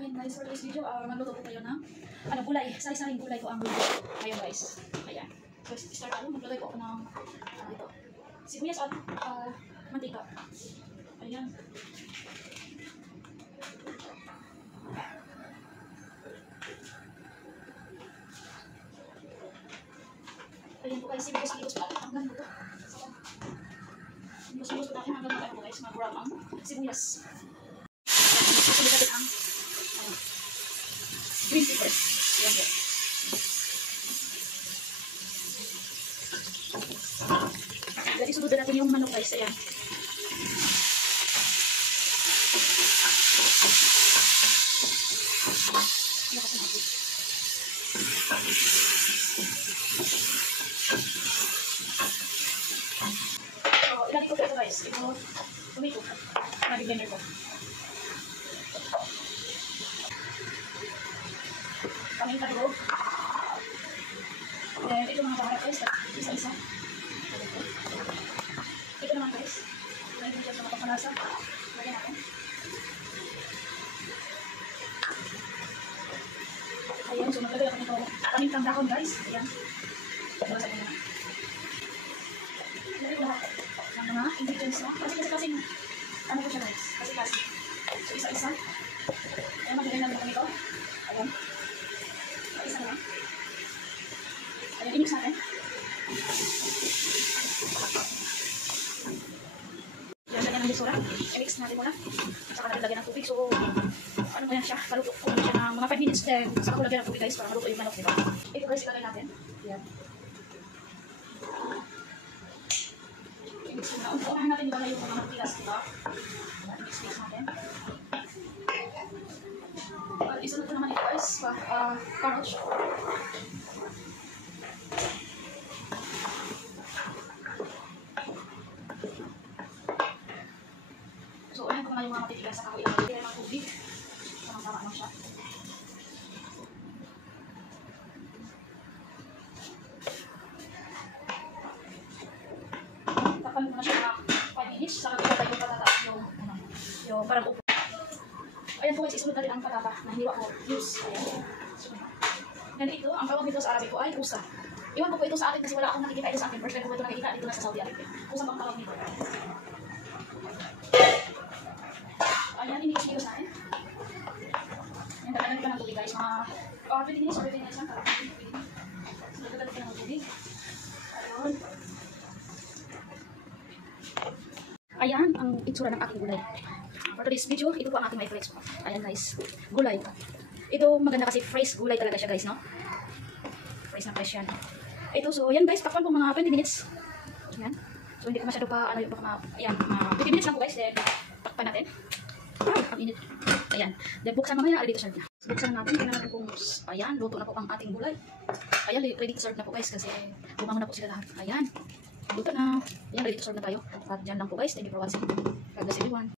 Ayan guys, for today's video, magluto po tayo ng gulay. Sari-saring gulay ko ang luto. Ayan guys. Ayan. So, start tayo. Magluto po ako ng ito. Sibuyas at mantika. Ayan. Ayan po guys, sibuyas po natin hanggang luto. Sibuyas po natin hanggang luto po guys. Mag-brown ang sibuyas. Susunod natin ang green peppers. Ayan po. Then isunod natin yung manok guys. Ayan. Lakas ng apoy. So, ilagay ko ito guys. Ito, tomato. Nag-blender ko. Kaming kalugog. Then, ito mga baharap guys. Isa-isa. Ito naman guys. Lagyan natin sa mga pagkalasa. Lagyan natin. Ayan, so maglagay ako nito. Kaming kang guys. Ayan. Bawasan nyo naman. Lagay ko lahat ng mga ingredients na. Kasi ano po siya guys? Kasi. So, isa-isa. Ayan, maglagay namin ako nito. Ayan. Isa na lang. Ayan, i-mix natin. Yan, ganyan ang lisura. I-mix natin muna. At saka natin lagyan ng tubig. So, ano mo yan siya? Paluto ko siya ng mga 5 minutes. Then, saka ko lagyan ng tubig guys para maluto yung manok nito. Ito guys, ilagay natin. Yan. I-mix natin na. Unahin natin yung yung mga matigas. Diba? I-mix natin. Isunod ko naman ito guys. Carrots. So, ayan ko na yung mga matitigas sa kahoy. Ilagay ng tubig. Tama-tama ano siya. Takpan ko na siya mga 5 minutes. Saka ko tayo yung patata. Yung parang upo. Ayan po guys, isunod natin ang patata na hiniwa ko. Use. Ayan. And ito, ang tawag dito sa Arabic ko ay pusa. Iwan ko po ito sa atin kasi wala akong nakikita ito sa akin. First time ko ito nakikita dito na sa Saudi Arabia. Pusa pang tawag dito. Ayan, ini-excuse natin. Ayan, dagdagan ko ng tubig guys. Mga 20 minutes or 15 minutes lang. So, dagdagan ko ng tubig. Ayun. Ayan, ang itsura ng aking gulay. For today's video, ito po ang ating may flex. Ayan guys, gulay. Ito maganda kasi fresh gulay talaga siya guys, no? Fresh na fresh yan. Ito, so yan guys, takpan po mga 20 minutes. Ayan. So hindi ko masyado pa, ano yung baka ayan, 20 minutes lang po guys. Then, takpan natin. Ang init. Ayan. Then, buksan mamaya, ready to serve na. Buksan natin, tingnan natin kung, ayan, luto na po ang ating gulay. Ayan, ready to serve na po guys kasi bumangon na po sila lahat. Ayan. Luto na. Ayan, ready to serve na tayo. At dyan lang po guys. Thank you for watching. God bless everyone.